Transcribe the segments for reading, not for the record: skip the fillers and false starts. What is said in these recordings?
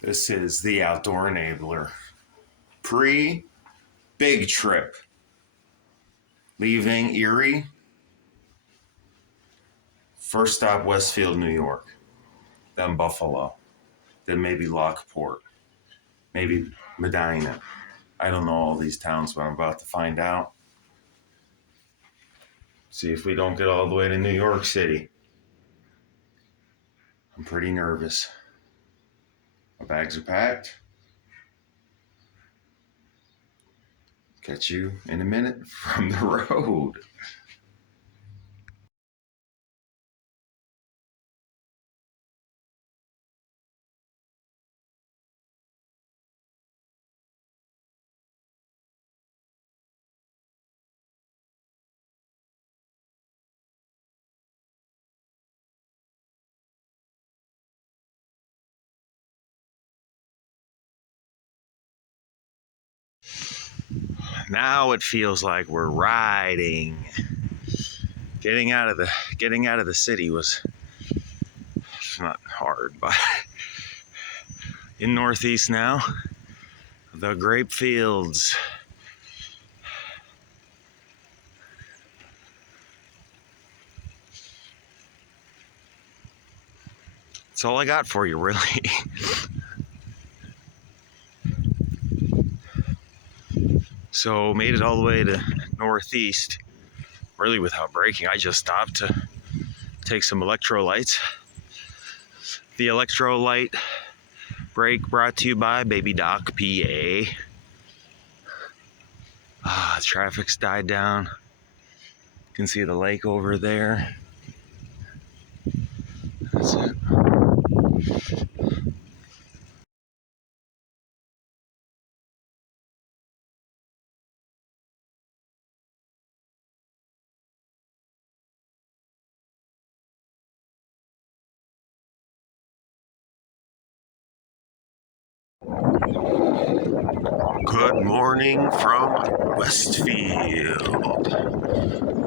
This is the Outdoor Enabler. Pre-big trip. Leaving ERIE. First stop, Westfield, New York. Then Buffalo. Then maybe Lockport. Maybe Medina. I don't know all these towns, but I'm about to find out. See if we don't get all the way to New York City. I'm pretty nervous. My bags are packed. Catch you in a minute from the road. Now it feels like we're riding. Getting out of the city was not hard, but in Northeast now, the grape fields. That's all I got for you, really. So made it all the way to Northeast, really without braking. I just stopped to take some electrolytes. The electrolyte break brought to you by Baby Doc PA. Traffic's died down. You can see the lake over there. That's it. Good morning from Westfield.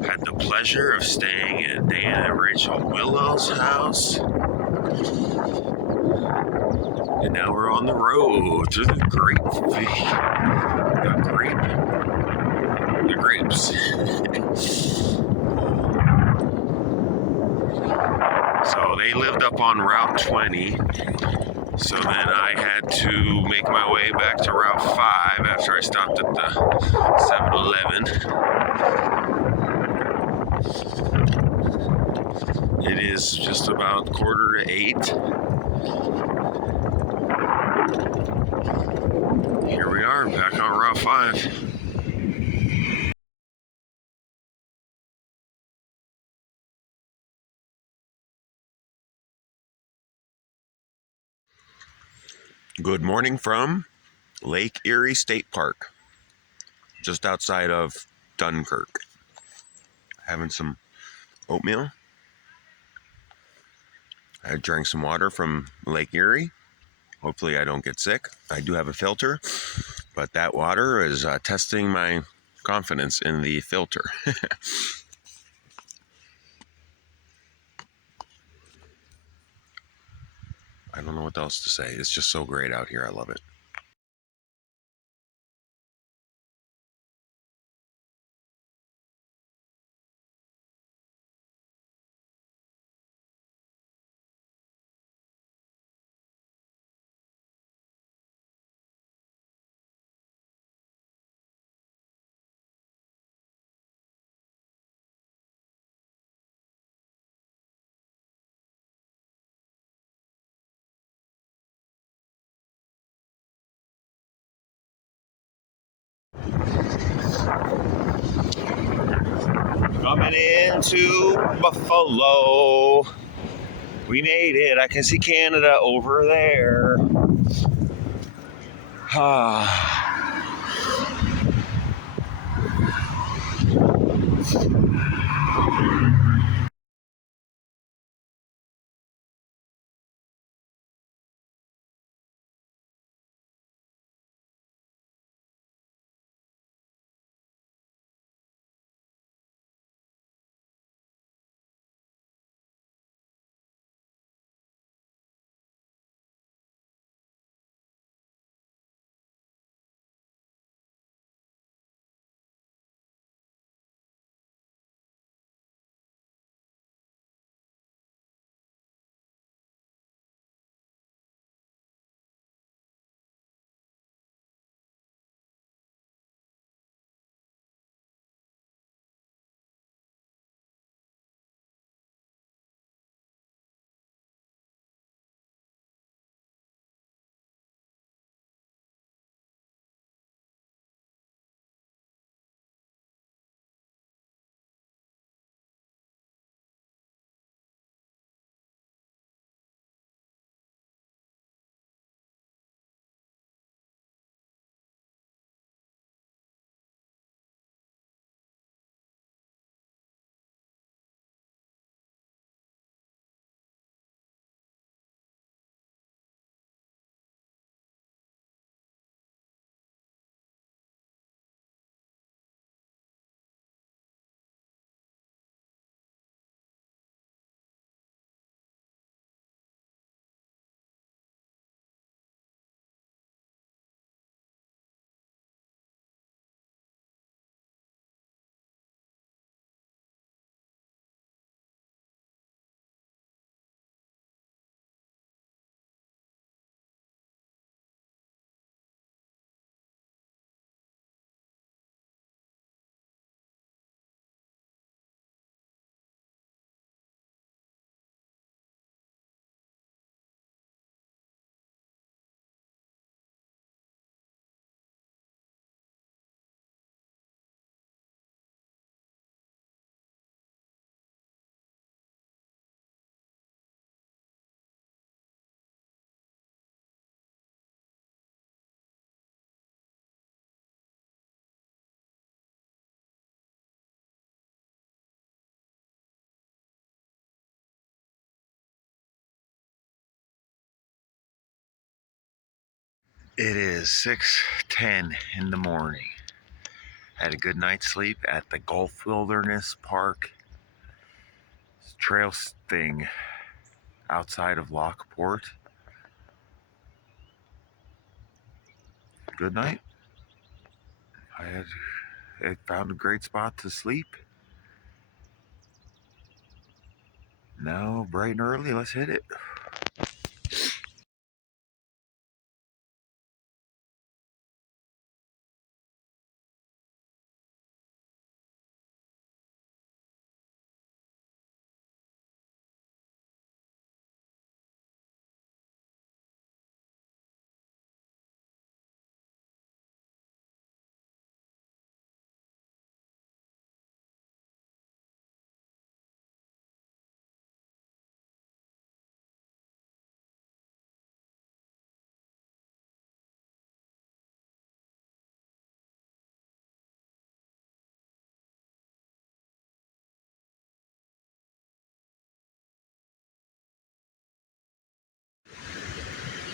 Had the pleasure of staying at Dana and Rachel Willow's house. And now we're on the road through the grapes. So they lived up on Route 20. So then I had to make my way back to Route 5 after I stopped at the 7-Eleven. It is just about 7:45. Here we are, back on Route 5. Good morning from Lake Erie State Park, just outside of Dunkirk. Having some oatmeal. I drank some water from Lake Erie. Hopefully I don't get sick. I do have a filter, but that water is testing my confidence in the filter. I don't know what else to say. It's just so great out here. I love it. Coming into Buffalo. We made it. I can see Canada over there. It is 6:10 in the morning. Had a good night's sleep at the Gulf Wilderness Park trail thing outside of Lockport. Good night. I found a great spot to sleep. Now, bright and early, let's hit it.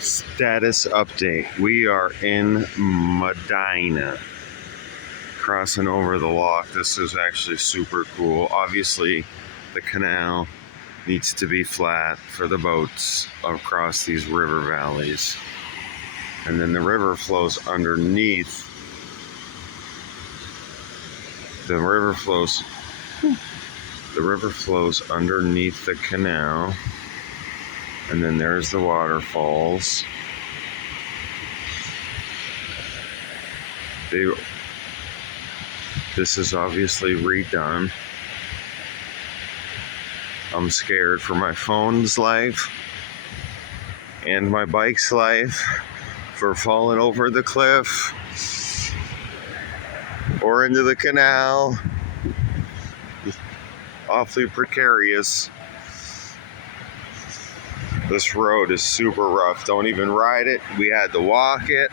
Status update. We are in Medina, crossing over the lock. This is actually super cool. Obviously, the canal needs to be flat for the boats across these river valleys. And then the river flows underneath. The river flows underneath the canal. And then there's the waterfalls. This is obviously redone. I'm scared for my phone's life and my bike's life for falling over the cliff or into the canal. Awfully precarious. This road is super rough. Don't even ride it. We had to walk it.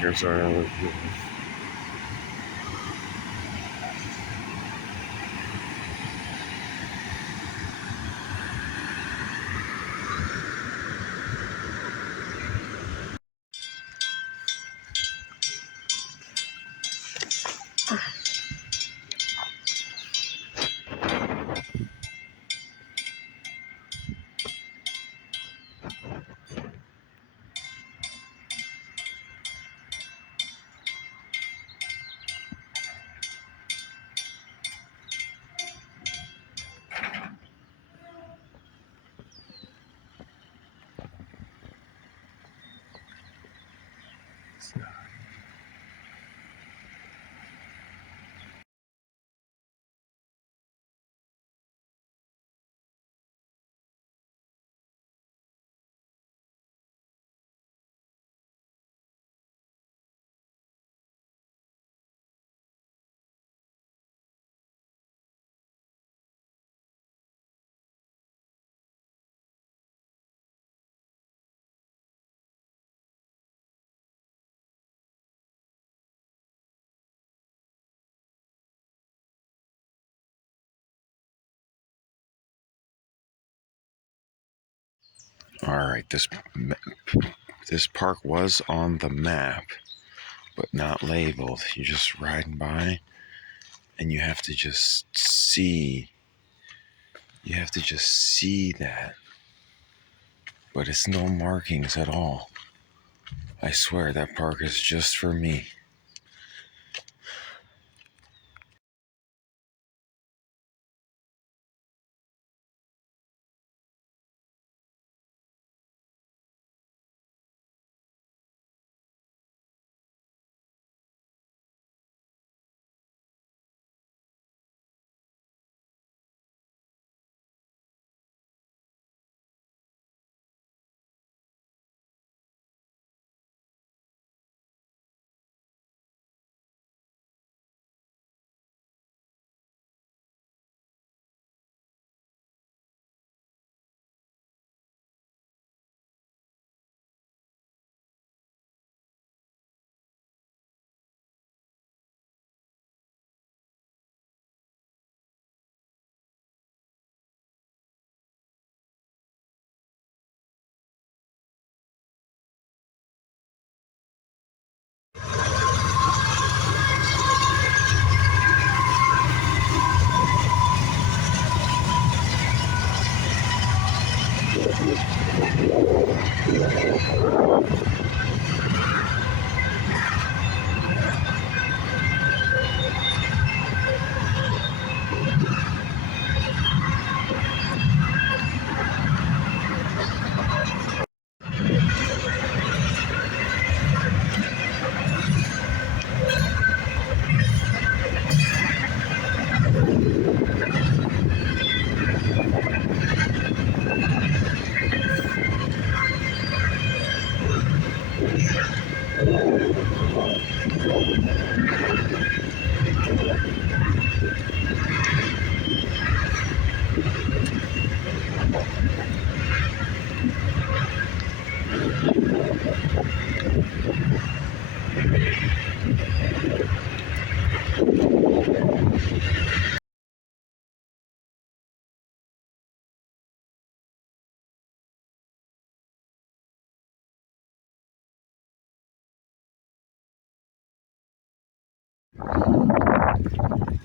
Here's our All right, this park was on the map, but not labeled. You're just riding by, and you have to just see. You have to just see that, but it's no markings at all. I swear that park is just for me.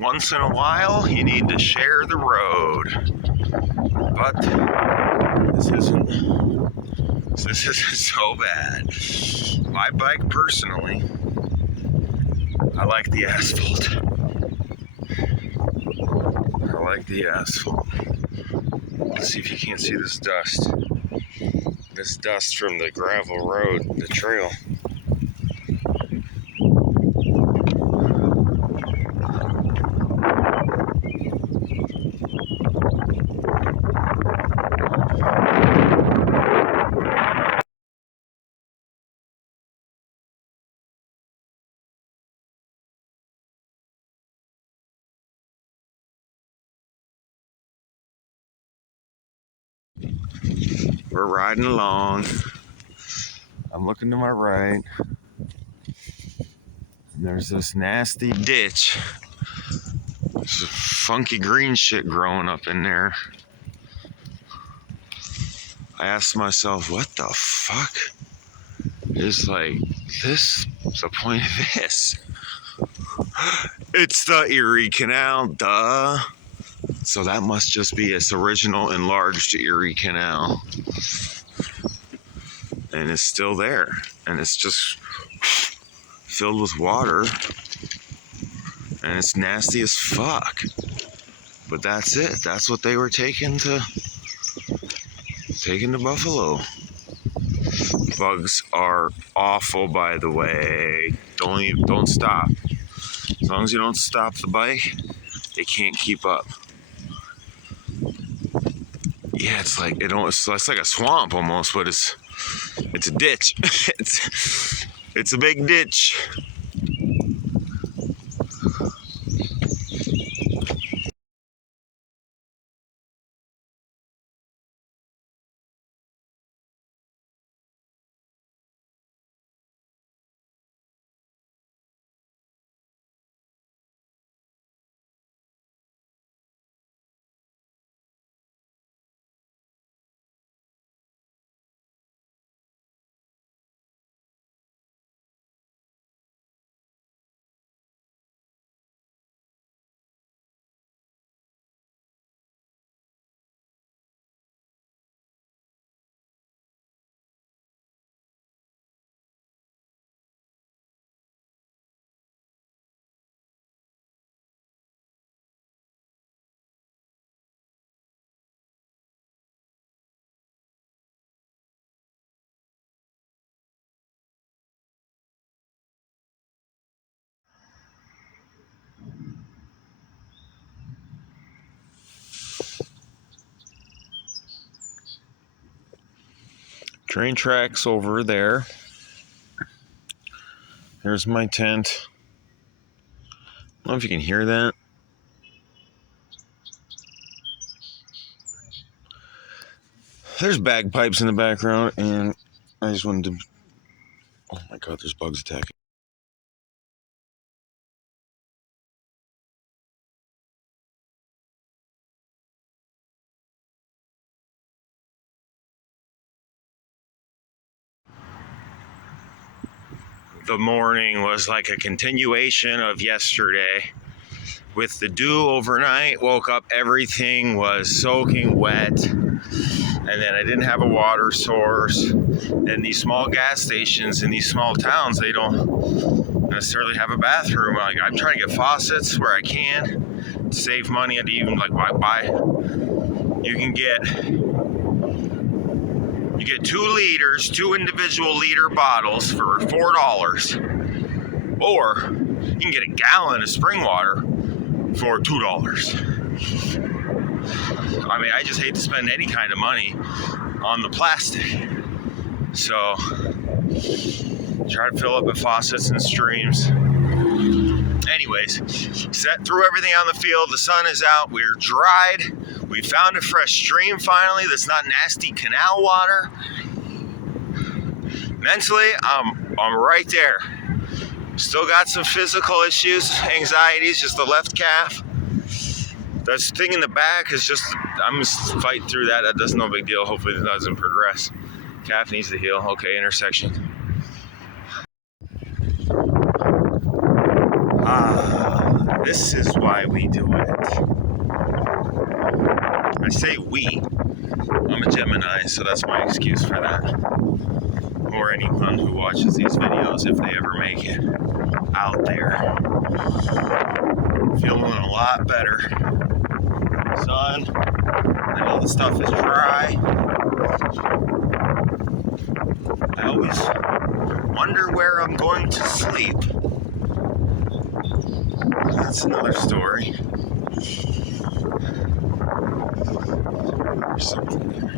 once in a while, you need to share the road. But this isn't so bad. My bike, personally, I like the asphalt. I like the asphalt. Let's see if you can't see this dust. This dust from the gravel road, the trail. We're riding along. I'm looking to my right. And there's this nasty ditch. There's a funky green shit growing up in there. I asked myself, what the fuck is like this? What's the point of this? It's the Erie Canal, duh. So that must just be its original enlarged Erie Canal. And it's still there. And it's just filled with water. And it's nasty as fuck. But that's it. That's what they were taking to Buffalo. Bugs are awful, by the way. Don't stop. As long as you don't stop the bike, they can't keep up. Yeah, it's like it's like a swamp almost, but it's a ditch. it's a big ditch. Train tracks over there. There's my tent. I don't know if you can hear that. There's bagpipes in the background, and I just wanted to... Oh my god, there's bugs attacking. The morning was like a continuation of yesterday. With the dew overnight, woke up, everything was soaking wet. And then I didn't have a water source. And these small gas stations in these small towns, they don't necessarily have a bathroom. Like, I'm trying to get faucets where I can to save money. And even like buy. You get 2 liters, 2 individual liter bottles for $4. Or you can get a gallon of spring water for $2. I mean, I just hate to spend any kind of money on the plastic. So, try to fill up at faucets and streams. Anyways, threw everything on the field. The sun is out. We're dried. We found a fresh stream finally that's not nasty canal water. Mentally, I'm right there. Still got some physical issues, anxieties, just the left calf. That thing in the back is just, I'm just fighting through that. That doesn't no big deal. Hopefully it doesn't progress. Calf needs to heal. Okay, intersection. This is why we do it. I say we. I'm a Gemini, so that's my excuse for that. Or anyone who watches these videos, if they ever make it out there. Feeling a lot better. Sun, I know the stuff is dry. I always wonder where I'm going to sleep. That's another story. There's something there.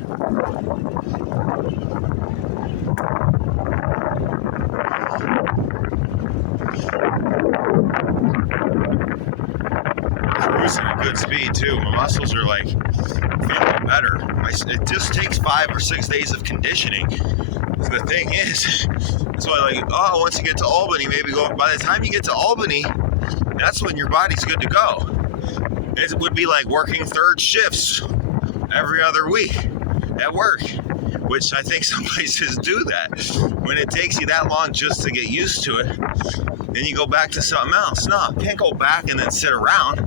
Cruising at good speed too. My muscles are like feeling better. It just takes 5 or 6 days of conditioning. The thing is, that's why once you get to Albany, maybe by the time you get to Albany, that's when your body's good to go. It would be like working 3rd shifts every other week at work, which I think some places do that. When it takes you that long just to get used to it, then you go back to something else. No, you can't go back and then sit around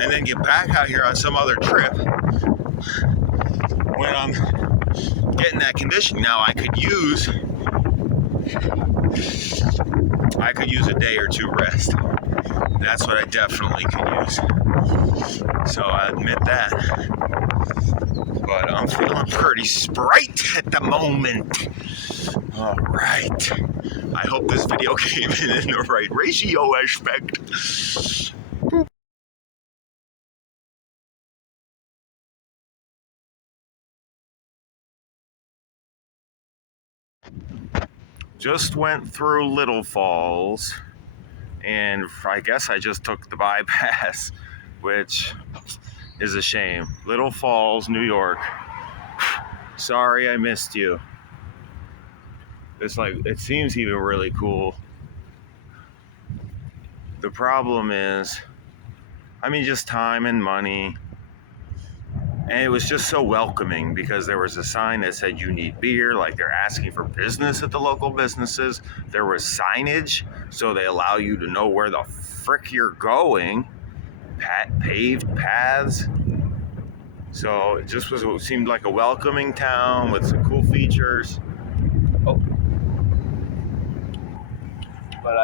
and then get back out here on some other trip when I'm getting that condition. Now I could use a day or 2 rest. That's what I definitely could use. So I admit that. But I'm feeling pretty sprite at the moment. All right. I hope this video came in the right ratio aspect. Just went through Little Falls, and I guess I just took the bypass, which is a shame. Little Falls, New York. Sorry I missed you. It seems even really cool. The problem is, just time and money. And it was just so welcoming because there was a sign that said you need beer, like they're asking for business at the local businesses. There was signage, so they allow you to know where the frick you're going. Paved paths. So it seemed like a welcoming town with some cool features. Oh. But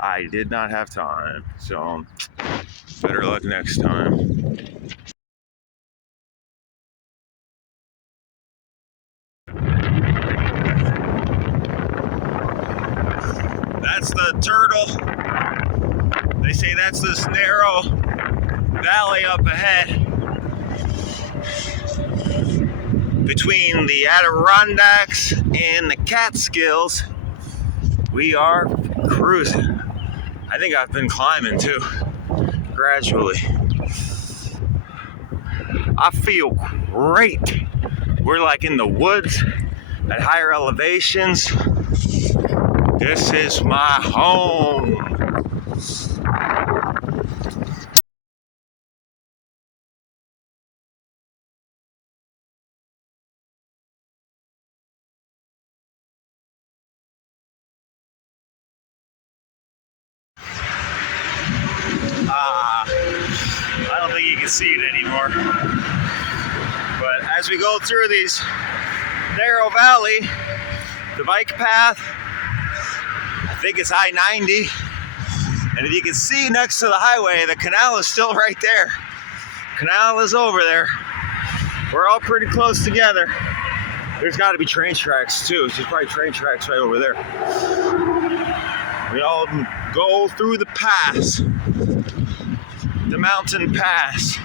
I did not have time, so better luck next time. That's the Turtle. They say that's this narrow valley up ahead between the Adirondacks and the Catskills. We are cruising. I think I've been climbing too, gradually. I feel great. We're like in the woods at higher elevations. This is my home. I don't think you can see it anymore. But as we go through these narrow valley, the bike path, I think it's I-90. And if you can see next to the highway, the canal is still right there. Canal is over there. We're all pretty close together. There's got to be train tracks too. There's probably train tracks right over there. We all go through the pass, the mountain pass.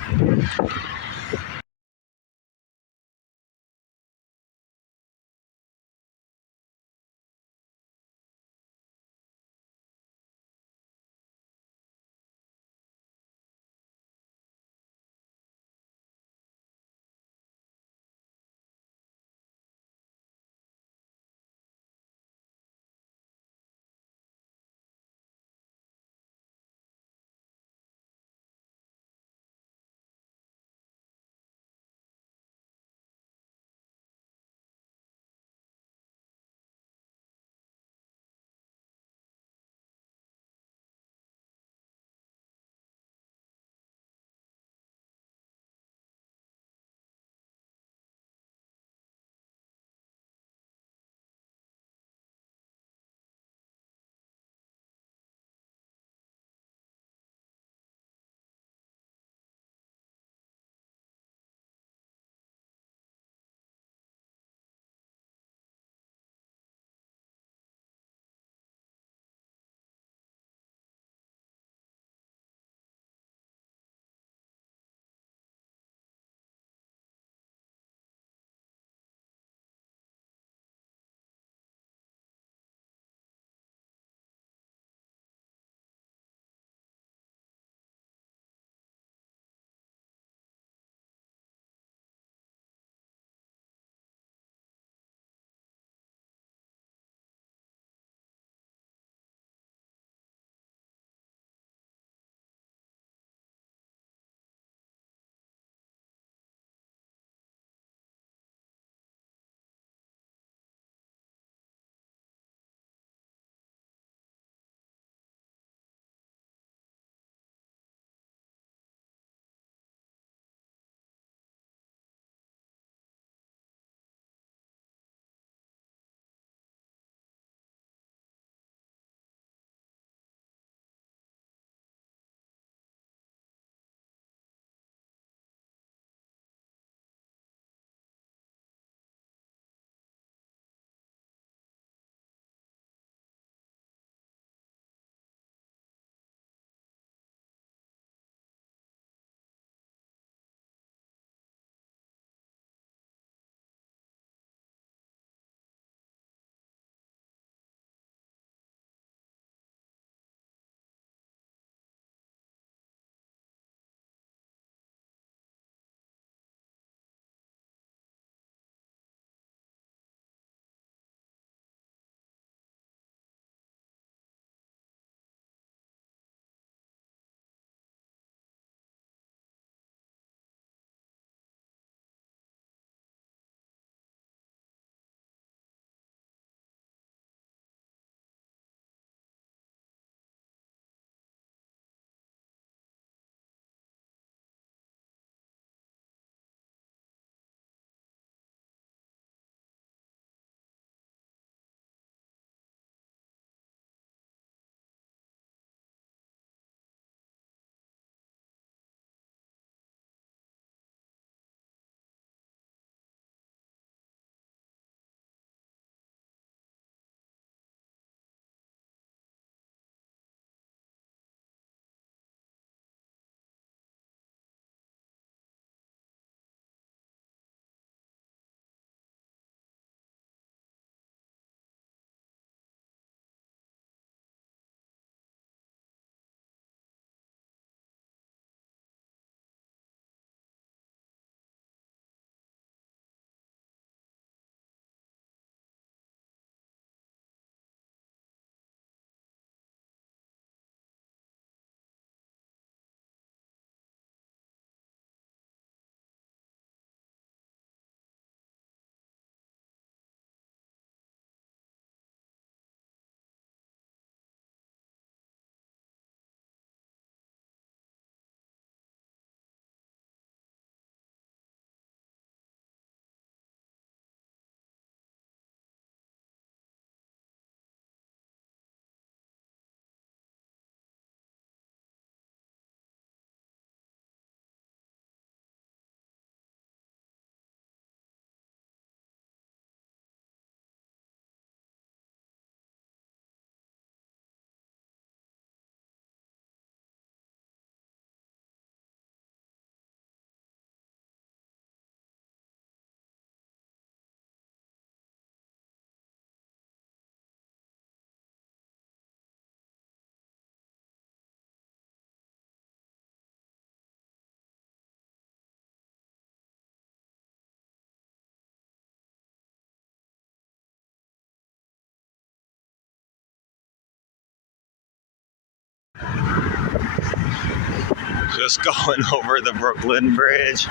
Just going over the Brooklyn Bridge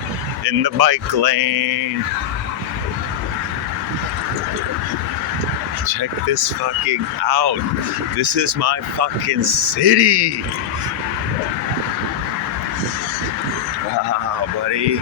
in the bike lane. Check this fucking out. This is my fucking city. Wow, buddy.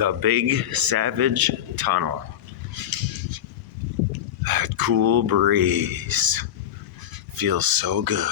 The Big Savage Tunnel. That cool breeze feels so good.